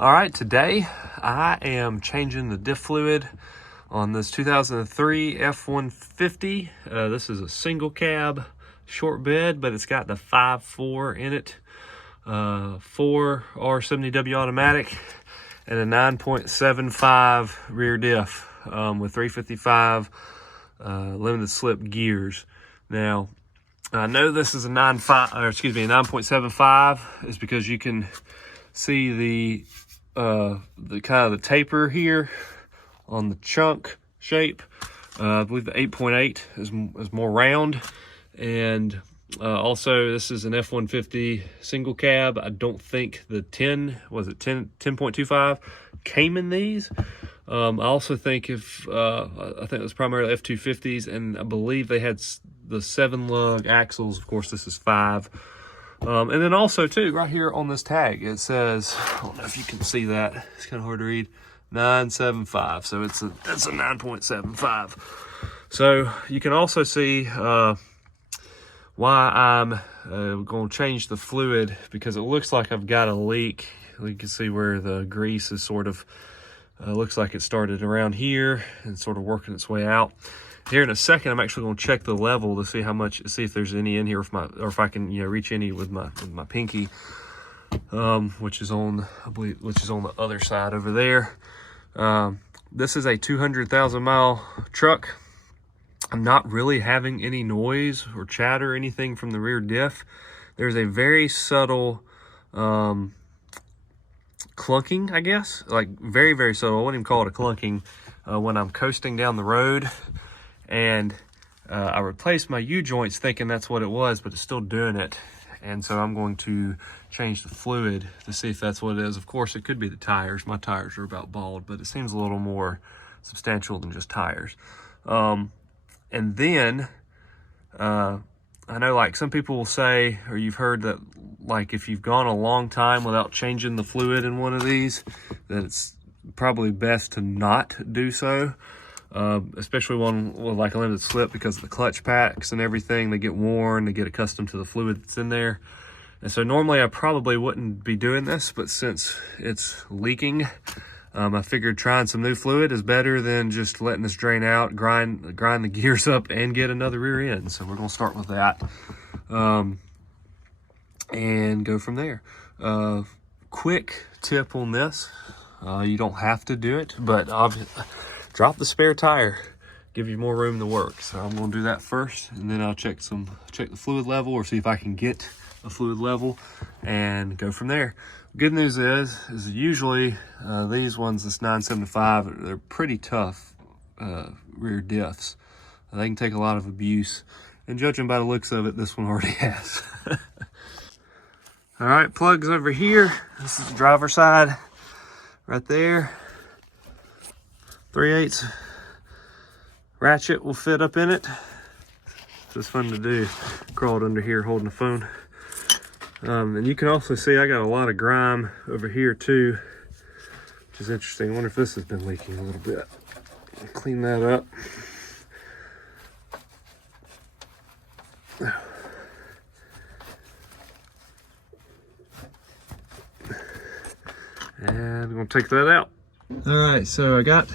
All right, today I am changing the diff fluid on this 2003 F150. This is a single cab short bed, but it's got the 5.4 in it, 4 R70W automatic, and a 9.75 rear diff with 355 limited slip gears. Now, I know this is a 9.75 is because you can see the kind of the taper here on the chunk shape. I believe the 8.8 is more round, and also this is an F150 single cab. I don't think the 10.25 came in these. I also think I think it was primarily F250s, and I believe they had the 7-lug axles. Of course, this is 5. And then also too, right here on this tag, it says, I don't know if you can see that, it's kind of hard to read, 975. So it's a 9.75. So you can also see why I'm going to change the fluid, because it looks like I've got a leak. You can see where the grease is sort of looks like it started around here and sort of working its way out. Here in a second, I'm actually going to check the level to see see if there's any in here, or if I can, reach any with my pinky, which is on, I believe, the other side over there. This is a 200,000 mile truck. I'm not really having any noise or chatter or anything from the rear diff. There's a very subtle clunking, I guess, like very, very subtle. I wouldn't even call it a clunking when I'm coasting down the road. And I replaced my U-joints thinking that's what it was, but it's still doing it. And so I'm going to change the fluid to see if that's what it is. Of course, it could be the tires. My tires are about bald, but it seems a little more substantial than just tires. And then I know, like, some people will say, or you've heard that, like, if you've gone a long time without changing the fluid in one of these, that it's probably best to not do so. Especially one with like a limited slip, because of the clutch packs and everything. They get worn, they get accustomed to the fluid that's in there. And so normally I probably wouldn't be doing this, but since it's leaking, I figured trying some new fluid is better than just letting this drain out, grind the gears up, and get another rear end. So we're gonna start with that and go from there. Quick tip on this, you don't have to do it, but obviously, drop the spare tire, give you more room to work. So I'm gonna do that first, and then I'll check the fluid level, or see if I can get a fluid level, and go from there. Good news is usually these ones, this 975, they're pretty tough rear diffs. They can take a lot of abuse, and judging by the looks of it, this one already has. All right, plugs over here. This is the driver's side right there. 3/8 ratchet will fit up in it. It's just fun to do. Crawled under here holding the phone. And you can also see I got a lot of grime over here too, which is interesting. I wonder if this has been leaking a little bit. I'll clean that up. And I'm gonna take that out. All right, so I got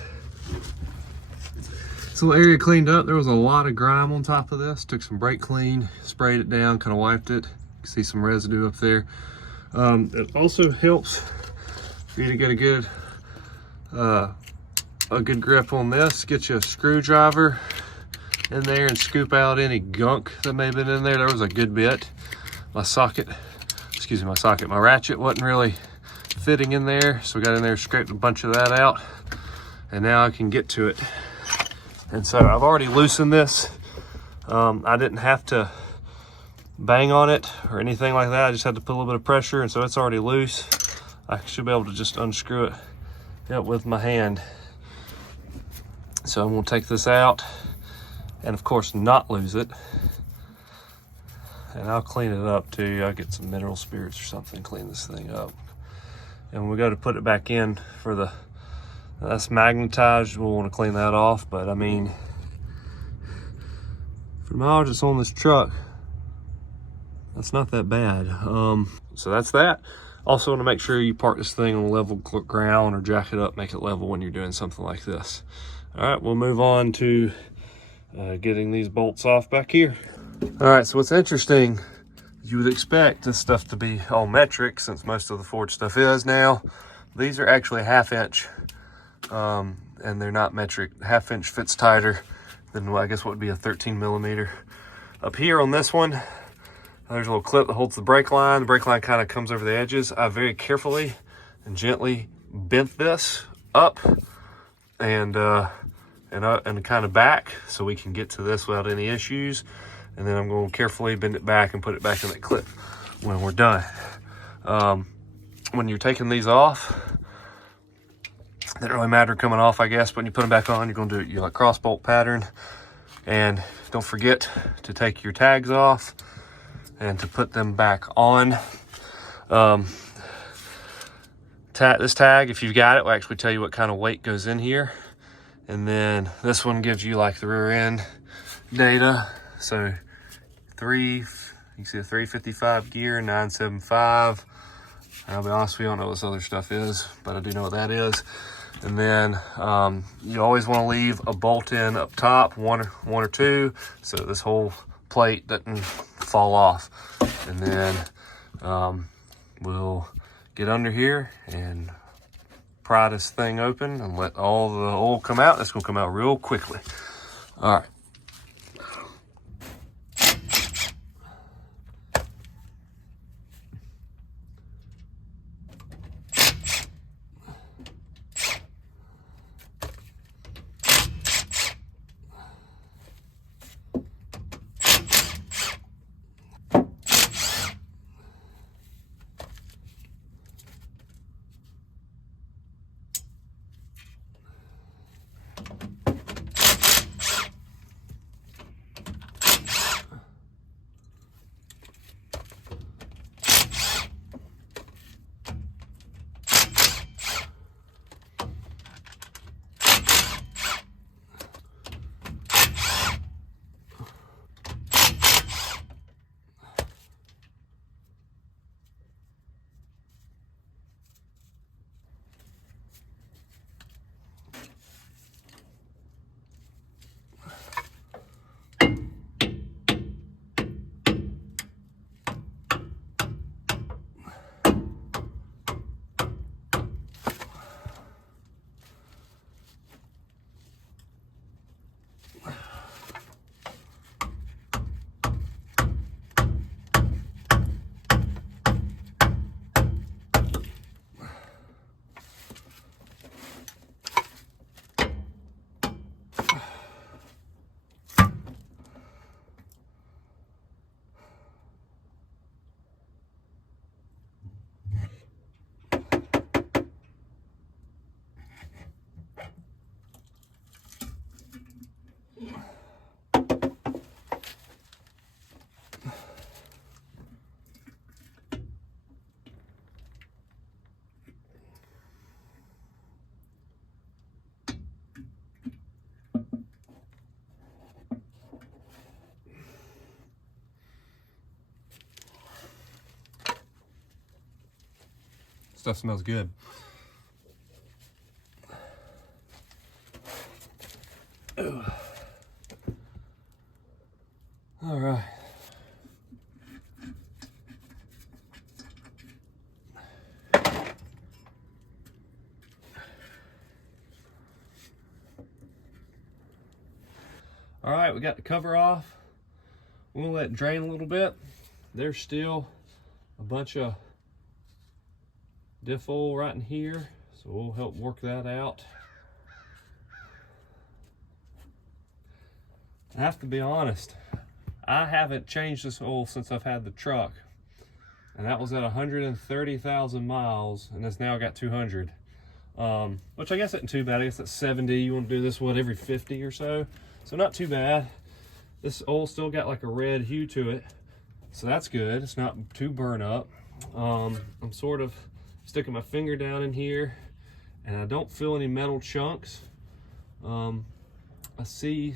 this little area cleaned up. There was a lot of grime on top of this. Took some brake clean, sprayed it down, kind of wiped it. You can see some residue up there. It also helps for you to get a good grip on this. Get you a screwdriver in there and scoop out any gunk that may have been in there. There was a good bit. My ratchet wasn't really fitting in there, so we got in there, scraped a bunch of that out, and now I can get to it. And so I've already loosened this. I didn't have to bang on it or anything like that. I just had to put a little bit of pressure, and so it's already loose. I should be able to just unscrew it with my hand. So I'm gonna take this out, and of course not lose it. And I'll clean it up too. I'll get some mineral spirits or something, clean this thing up. And when we go to put it back in for that's magnetized, we'll want to clean that off. But I mean, for the mileage that's on this truck, that's not that bad. So that's that. Also want to make sure you park this thing on a level ground or jack it up, make it level when you're doing something like this. All right, we'll move on to getting these bolts off back here. All right, so what's interesting, you would expect this stuff to be all metric since most of the Ford stuff is now. These are actually 1/2 inch, and they're not metric. 1/2 inch fits tighter than, well, I guess what would be a 13 millimeter. Up here on this one, there's a little clip that holds the brake line. The brake line kind of comes over the edges. I very carefully and gently bent this up and kind of back so we can get to this without any issues. And then I'm going to carefully bend it back and put it back in that clip when we're done. When you're taking these off, it doesn't really matter coming off, I guess, but when you put them back on, you're going to do it like cross bolt pattern. And don't forget to take your tags off and to put them back on. This tag, if you've got it, will actually tell you what kind of weight goes in here. And then this one gives you like the rear end data. So you can see a 355 gear, 975. I'll be honest with you, I don't know what this other stuff is, but I do know what that is. And then you always want to leave a bolt in up top, one or two, so this whole plate doesn't fall off. And then we'll get under here and pry this thing open and let all the oil come out. It's gonna come out real quickly. All right. Stuff smells good. Ooh. All right. All right, we got the cover off. We'll let it drain a little bit. There's still a bunch of diff oil right in here, so we'll help work that out. I have to be honest, I haven't changed this oil since I've had the truck, and that was at 130,000 miles, and it's now got 200, which I guess isn't too bad. I guess that's 70. You want to do this one every 50 or so, so not too bad. This oil still got like a red hue to it, so that's good. It's not too burnt up. I'm sort of sticking my finger down in here, and I don't feel any metal chunks. I see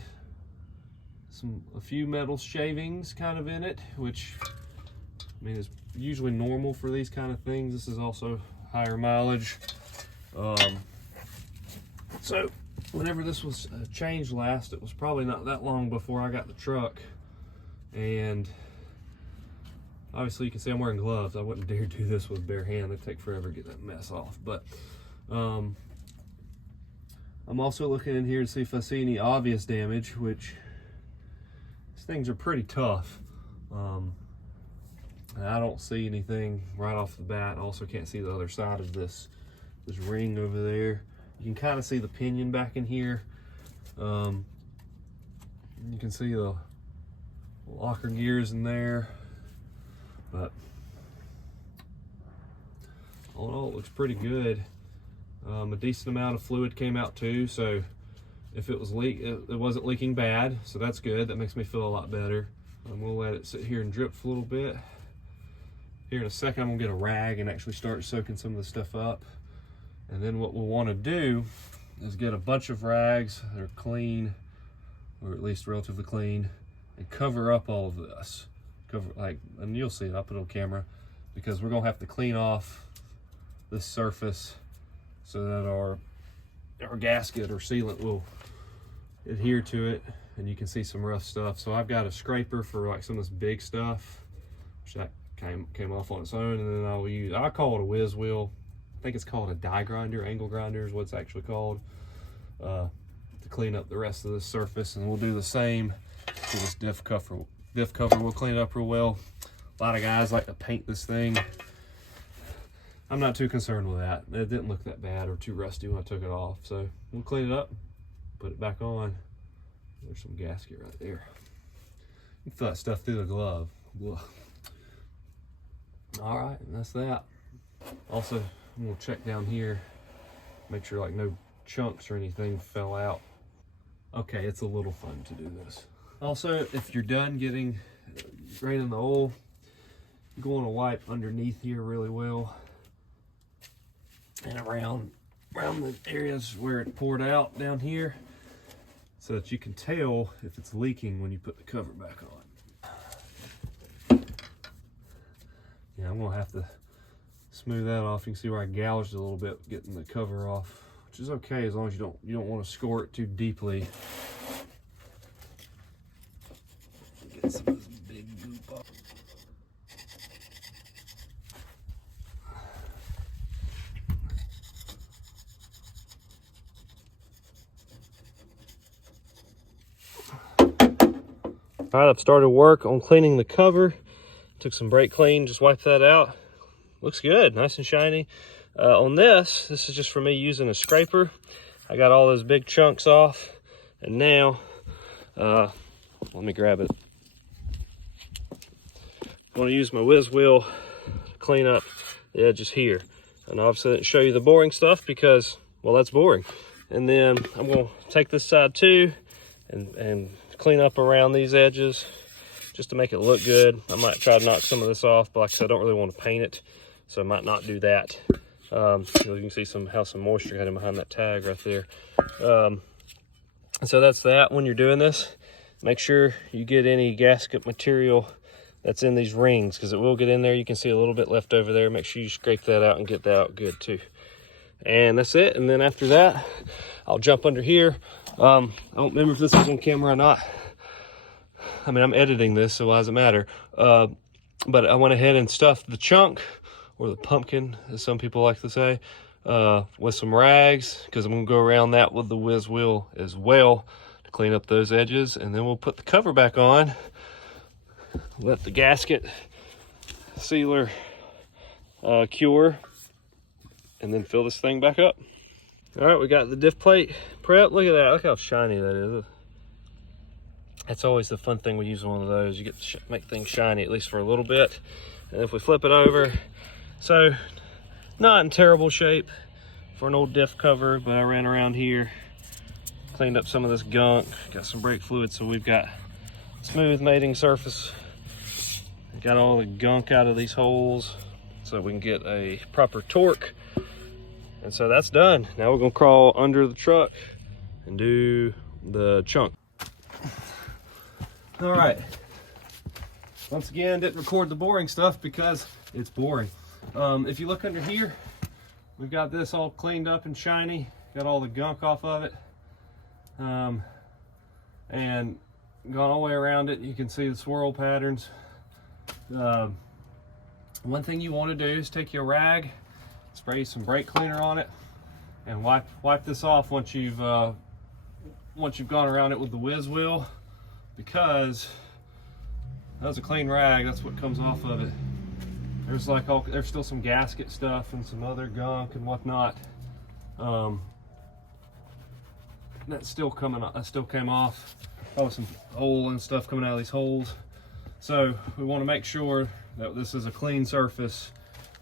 a few metal shavings kind of in it, which I mean is usually normal for these kind of things. This is also higher mileage. So whenever this was changed last, it was probably not that long before I got the truck. And obviously you can see I'm wearing gloves. I wouldn't dare do this with bare hand. It'd take forever to get that mess off. But I'm also looking in here to see if I see any obvious damage, which these things are pretty tough. And I don't see anything right off the bat. I also can't see the other side of this ring over there. You can kind of see the pinion back in here. You can see the locker gears in there. But all in all, it looks pretty good. A decent amount of fluid came out too, so if it was it wasn't leaking bad, so that's good. That makes me feel a lot better. We'll let it sit here and drip for a little bit. Here in a second, I'm gonna get a rag and actually start soaking some of the stuff up. And then what we'll want to do is get a bunch of rags that are clean, or at least relatively clean, and cover up all of this. And you'll see it, I'll put it on camera, because we're gonna have to clean off this surface so that our gasket or sealant will adhere to it, and you can see some rough stuff. So I've got a scraper for like some of this big stuff, which that came off on its own, and then I call it a whiz wheel. I think it's called a die grinder, angle grinder is what it's actually called, to clean up the rest of the surface. And we'll do the same to this diff cover. We'll clean it up real well. A lot of guys like to paint this thing. I'm not too concerned with that. It didn't look that bad or too rusty when I took it off. So we'll clean it up, put it back on. There's some gasket right there. You can feel that stuff through the glove. Ugh. All right, and that's that. Also, I'm gonna check down here, make sure like no chunks or anything fell out. Okay, it's a little fun to do this. Also, if you're done draining the oil, you're going to wipe underneath here really well and around the areas where it poured out down here, so that you can tell if it's leaking when you put the cover back on. Yeah, I'm gonna have to smooth that off. You can see where I gouged a little bit getting the cover off, which is okay as long as you don't want to score it too deeply. Get some of this big goop off. All right, I've started work on cleaning the cover. Took some brake clean, just wiped that out. Looks good, nice and shiny. On this is just for me using a scraper. I got all those big chunks off, and now, let me grab it. I'm gonna use my whiz wheel to clean up the edges here. And obviously I didn't show you the boring stuff because, well, that's boring. And then I'm gonna take this side too and clean up around these edges just to make it look good. I might try to knock some of this off, but like I said, I don't really want to paint it, so I might not do that. You can see how some moisture got in behind that tag right there. So that's that. When you're doing this, make sure you get any gasket material that's in these rings, because it will get in there. You can see a little bit left over there. Make sure you scrape that out and get that out good too. And that's it. And then after that, I'll jump under here. I don't remember if this was on camera or not. I mean, I'm editing this, so why does it matter? But I went ahead and stuffed the chunk, or the pumpkin, as some people like to say, with some rags, because I'm gonna go around that with the whiz wheel as well to clean up those edges. And then we'll put the cover back on, let the gasket sealer cure, and then fill this thing back up. All right, we got the diff plate prep. Look at that, look how shiny that is. That's always the fun thing with using one of those. You get to make things shiny, at least for a little bit. And if we flip it over, so not in terrible shape for an old diff cover, but I ran around here, cleaned up some of this gunk, got some brake fluid, so we've got smooth mating surface. Got all the gunk out of these holes so we can get a proper torque. And so that's done. Now we're gonna crawl under the truck and do the chunk. All right, once again, didn't record the boring stuff because it's boring. If you look under here, we've got this all cleaned up and shiny, got all the gunk off of it, and gone all the way around it. You can see the swirl patterns. One thing you want to do is take your rag, spray some brake cleaner on it, and wipe this off once you've gone around it with the whiz wheel, because that's a clean rag. That's what comes off of it. There's there's still some gasket stuff and some other gunk and whatnot. That's still coming. That still came off. Probably some oil and stuff coming out of these holes. So we want to make sure that this is a clean surface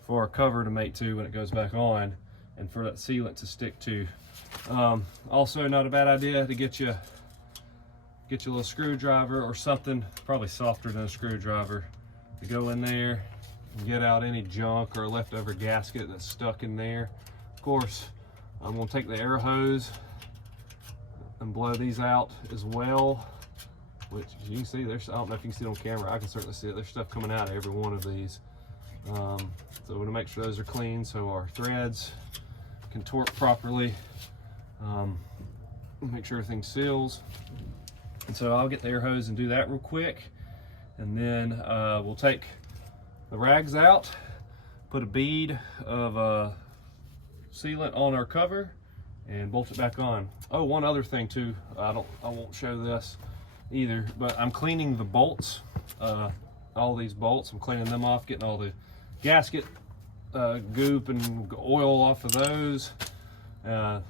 for our cover to mate to when it goes back on, and for that sealant to stick to. Also, not a bad idea to get you a little screwdriver or something, probably softer than a screwdriver, to go in there and get out any junk or leftover gasket that's stuck in there. Of course, I'm going to take the air hose and blow these out as well, which you can see there's, I don't know if you can see it on camera, I can certainly see it, there's stuff coming out of every one of these. So we're going to make sure those are clean so our threads can torque properly, make sure everything seals. And so I'll get the air hose and do that real quick, and then we'll take the rags out, put a bead of sealant on our cover, and bolt it back on. Oh, one other thing too, I won't show this either, but I'm cleaning the bolts, all these bolts. I'm cleaning them off, getting all the gasket goop and oil off of those, and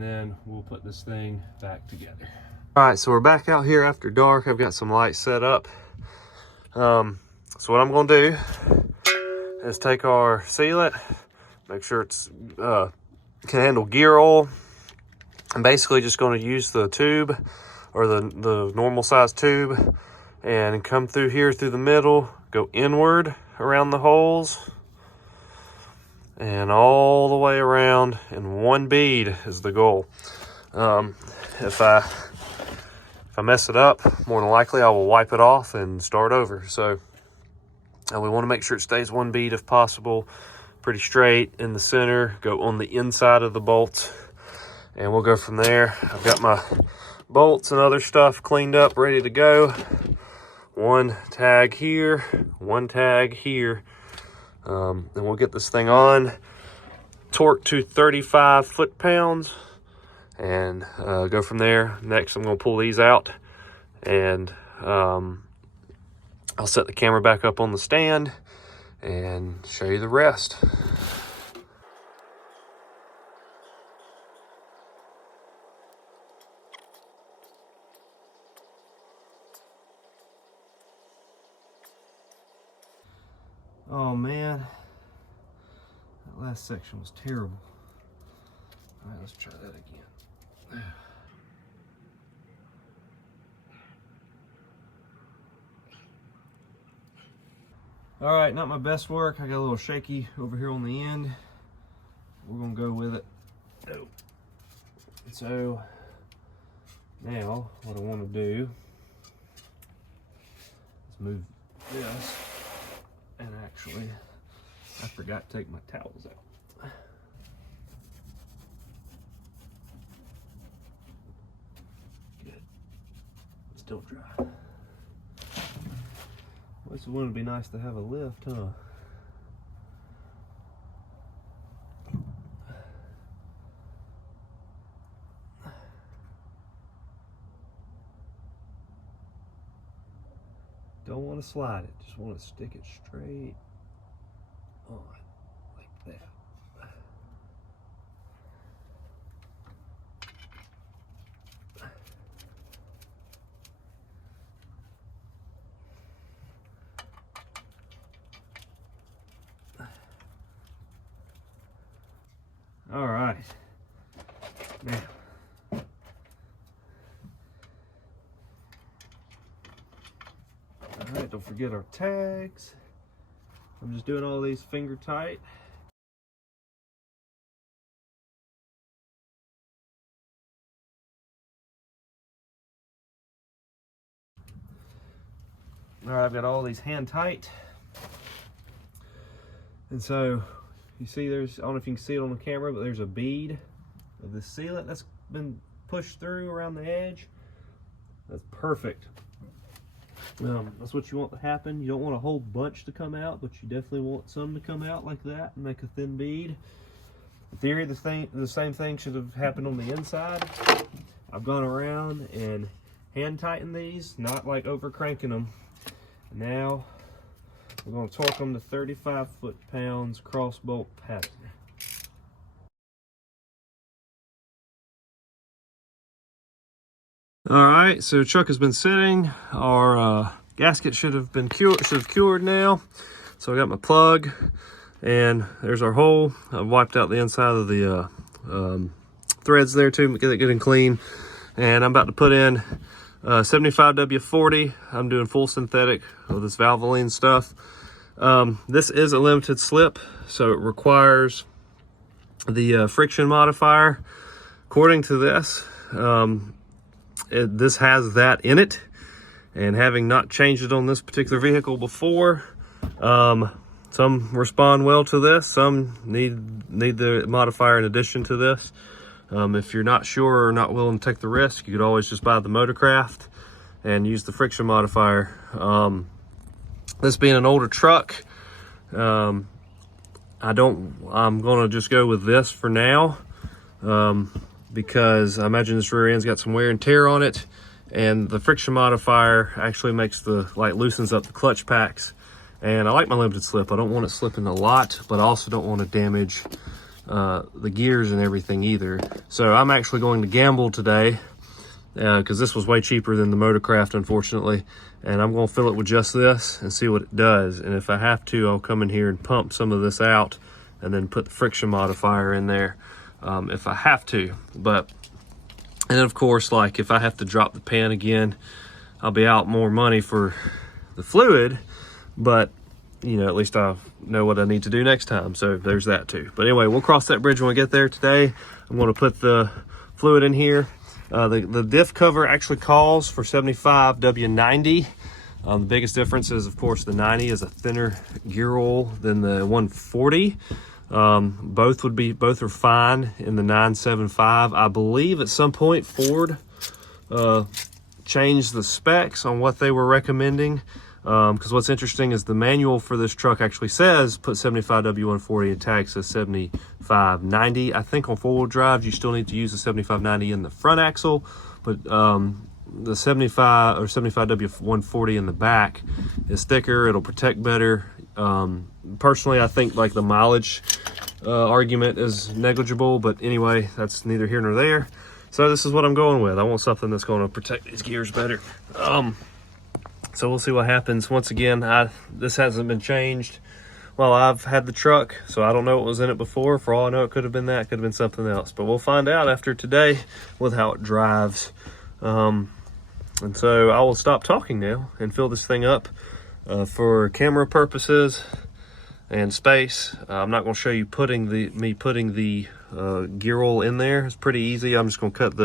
then we'll put this thing back together. All right, so we're back out here after dark. I've got some lights set up. So what I'm gonna do is take our sealant, make sure it's can handle gear oil. I'm basically just going to use the tube, or the normal size tube, and come through here through the middle, go inward around the holes, and all the way around in one bead is the goal. If I mess it up, more than likely I will wipe it off and start over. So we want to make sure it stays one bead if possible, pretty straight in the center, go on the inside of the bolts, and we'll go from there. I've got my bolts and other stuff cleaned up, ready to go. One tag here, one tag here. And we'll get this thing on, torque to 35 foot-pounds, and go from there. Next, I'm going to pull these out, and I'll set the camera back up on the stand and show you the rest. Oh man, that last section was terrible. All right, let's try that again. All right, not my best work. I got a little shaky over here on the end. We're gonna go with it. Oh. So now what I want to do is move this, and actually I forgot to take my towels out. Good, still dry. This wouldn't be nice to have a lift, huh? Don't want to slide it, just want to stick it straight on, like that. All right, now all right, don't forget our tags. I'm just doing all these finger tight. All right, I've got all these hand tight. And so you see there's, I don't know if you can see it on the camera, but there's a bead of the sealant that's been pushed through around the edge. That's perfect. That's what you want to happen. You don't want a whole bunch to come out, but you definitely want some to come out like that and make a thin bead. In theory, the same thing should have happened on the inside. I've gone around and hand tightened these, not like over cranking them. Now we're going to torque them to 35 foot-pounds cross bolt pattern. All right, so truck has been sitting. Our gasket should have cured now. So I got my plug, and there's our hole. I've wiped out the inside of the threads there too, get it good and clean. And I'm about to put in 75W40. I'm doing full synthetic with this Valvoline stuff. This is a limited slip, so it requires the friction modifier. According to this, this has that in it, and having not changed it on this particular vehicle before, some respond well to this, some need the modifier in addition to this. If you're not sure or not willing to take the risk, you could always just buy the Motorcraft and use the friction modifier. This being an older truck, I'm gonna just go with this for now, because I imagine this rear end's got some wear and tear on it, and the friction modifier actually makes loosens up the clutch packs. And I like my limited slip. I don't want it slipping a lot, but I also don't want to damage the gears and everything either. So I'm actually going to gamble today, because this was way cheaper than the Motorcraft, unfortunately. And I'm going to fill it with just this and see what it does. And if I have to, I'll come in here and pump some of this out and then put the friction modifier in there if I have to. And then of course, like if I have to drop the pan again, I'll be out more money for the fluid, but you know, at least I know what I need to do next time. So there's that too. But anyway, we'll cross that bridge when we get there. Today, I'm going to put the fluid in here. The diff cover actually calls for 75 W90. The biggest difference is, of course, the 90 is a thinner gear oil than the 140. Both are fine in the 975. I believe at some point Ford changed the specs on what they were recommending. Because what's interesting is the manual for this truck actually says put 75 W140 and tag says 7590. I think on four-wheel drive you still need to use the 7590 in the front axle, but the 75 W140 in the back is thicker. It'll protect better. Personally, I think like the mileage argument is negligible, but anyway, that's neither here nor there. So this is what I'm going with. I want something that's going to protect these gears better. So we'll see what happens. Once again, this hasn't been changed while I've had the truck, so I don't know what was in it before. For all I know, it could have been that, could have been something else. But we'll find out after today with how it drives. And so I will stop talking now and fill this thing up for camera purposes and space. I'm not going to show you me putting the gear oil in there. It's pretty easy. I'm just going to cut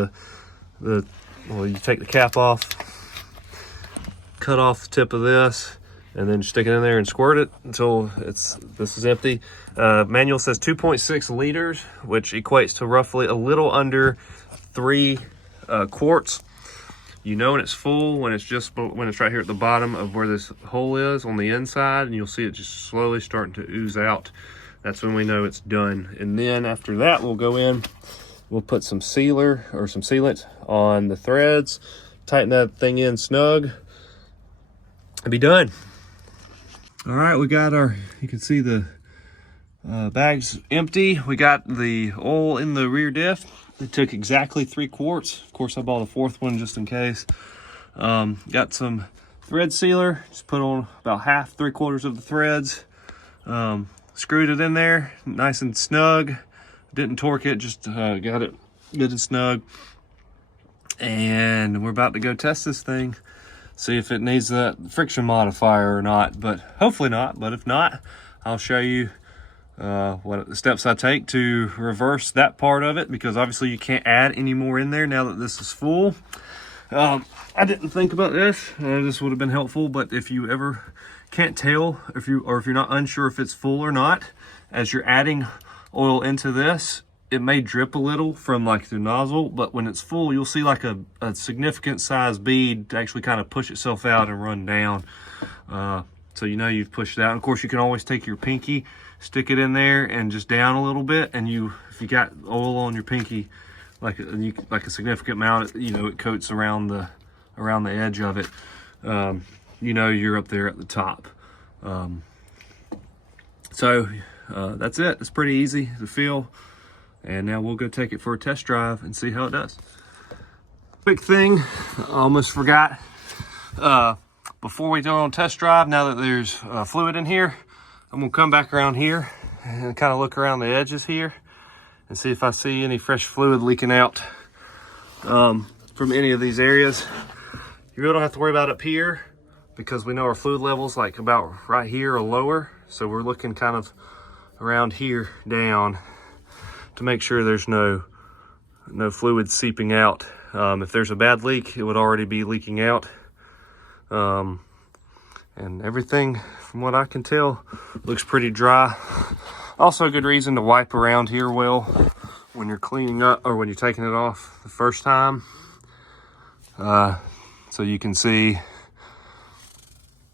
well, you take the cap off, cut off the tip of this, and then stick it in there and squirt it until this is empty. Manual says 2.6 liters, which equates to roughly a little under 3 quarts. You know when it's full when it's right here at the bottom of where this hole is on the inside, and you'll see it just slowly starting to ooze out. That's when we know it's done. And then after that, we'll go in, we'll put some sealer or some sealant on the threads, tighten that thing in snug, and be done. All right, we got you can see the bag's empty. We got the oil in the rear diff. It took exactly 3 quarts. Of course, I bought a 4th one just in case. Got some thread sealer, just put on about 3/4 of the threads. Screwed it in there, nice and snug. Didn't torque it, just got it good and snug. And we're about to go test this thing, see if it needs that friction modifier or not, but hopefully not. But if not, I'll show you what the steps I take to reverse that part of it, because obviously you can't add any more in there now that this is full. I didn't think about this. This would have been helpful, but if you ever can't tell if you're not unsure if it's full or not, as you're adding oil into this, it may drip a little from like the nozzle, but when it's full, you'll see like a significant size bead actually kind of push itself out and run down. So you know you've pushed it out. And of course, you can always take your pinky, stick it in there and just down a little bit, and if you got oil on your pinky, like a significant amount, you know, it coats around the edge of it. You know you're up there at the top. That's it. It's pretty easy to feel. And now we'll go take it for a test drive and see how it does. Quick thing, I almost forgot. Before we go on test drive, now that there's fluid in here, I'm gonna come back around here and kind of look around the edges here and see if I see any fresh fluid leaking out from any of these areas. You really don't have to worry about up here because we know our fluid level's like about right here or lower. So we're looking kind of around here down to make sure there's no fluid seeping out. If there's a bad leak, it would already be leaking out. And everything, from what I can tell, looks pretty dry. Also a good reason to wipe around here well when you're cleaning up or when you're taking it off the first time. So you can see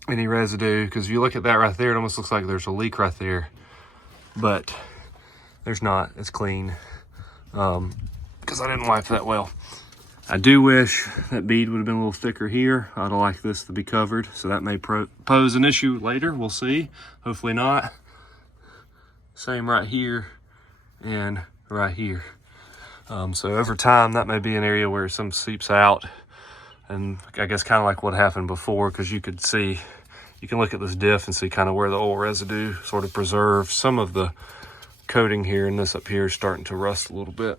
any residue, because if you look at that right there, it almost looks like there's a leak right there, but there's not. It's clean, because I didn't wipe that well. I do wish that bead would have been a little thicker here. I'd like this to be covered, so that may pose an issue later. We'll see. Hopefully not. Same right here and right here. So over time, that may be an area where some seeps out, and I guess kind of like what happened before, because you could see, you can look at this diff and see kind of where the oil residue sort of preserves some of the coating here, and this up here is starting to rust a little bit.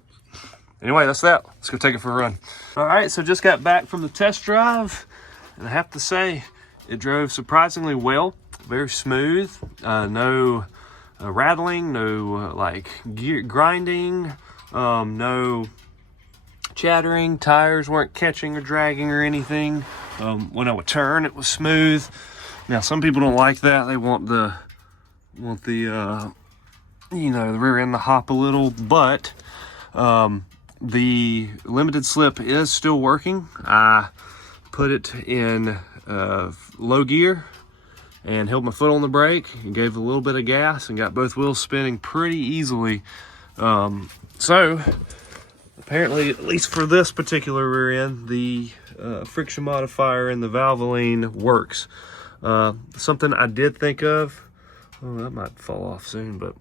Anyway, that's that. Let's go take it for a run. All right, so just got back from the test drive, and I have to say, it drove surprisingly well. Very smooth, no rattling, no like gear grinding, no chattering. Tires weren't catching or dragging or anything. When I would turn, it was smooth. Now, some people don't like that. They want the you know, the rear end to hop a little, but the limited slip is still working. I put it in low gear and held my foot on the brake and gave a little bit of gas and got both wheels spinning pretty easily. So apparently, at least for this particular rear end, the friction modifier and the Valvoline works. Something I did think of, oh, that might fall off soon, but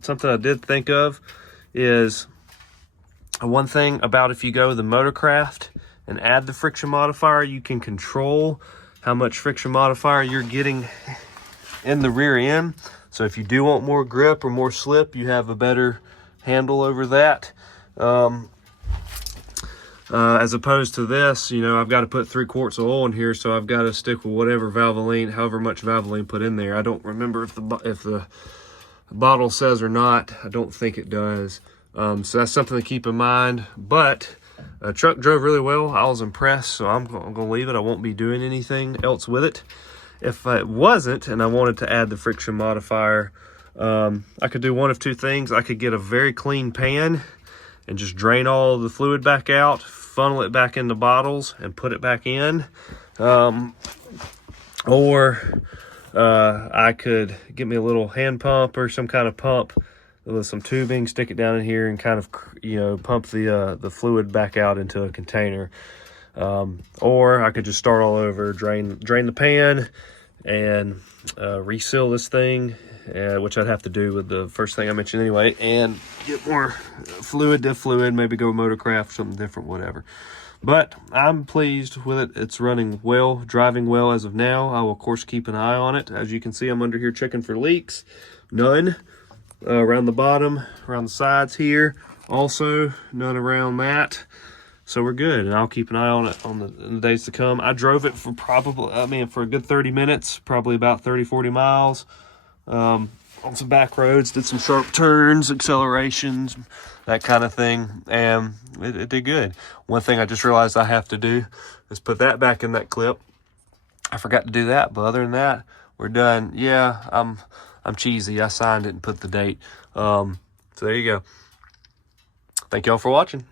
something I did think of is one thing about if you go the Motorcraft and add the friction modifier, you can control how much friction modifier you're getting in the rear end. So if you do want more grip or more slip, you have a better handle over that. As opposed to this, you know, I've got to put 3 quarts of oil in here, so I've got to stick with whatever Valvoline, however much Valvoline put in there. I don't remember if the bottle says or not. I don't think it does. So that's something to keep in mind. But the truck drove really well. I was impressed, so I'm going to leave it. I won't be doing anything else with it. If it wasn't, and I wanted to add the friction modifier, I could do one of 2 things. I could get a very clean pan and just drain all the fluid back out, funnel it back into bottles, and put it back in. Or I could get me a little hand pump or some kind of pump with some tubing, stick it down in here, and kind of, you know, pump the fluid back out into a container. Or I could just start all over, drain the pan, and reseal this thing, which I'd have to do with the first thing I mentioned anyway, and get more fluid, diff fluid, maybe go Motorcraft, something different, whatever. But I'm pleased with it. It's running well, driving well as of now. I will, of course, keep an eye on it. As you can see, I'm under here checking for leaks. None. Around the bottom, around the sides here. Also, none around that. So we're good, and I'll keep an eye on it in the days to come. I drove it for for a good 30 minutes, probably about 30, 40 miles. On some back roads, did some sharp turns, accelerations, that kind of thing, and it did good. One thing I just realized I have to do is put that back in that clip. I forgot to do that, but other than that, we're done. Yeah, I'm cheesy. I signed it and put the date. So there you go. Thank y'all for watching.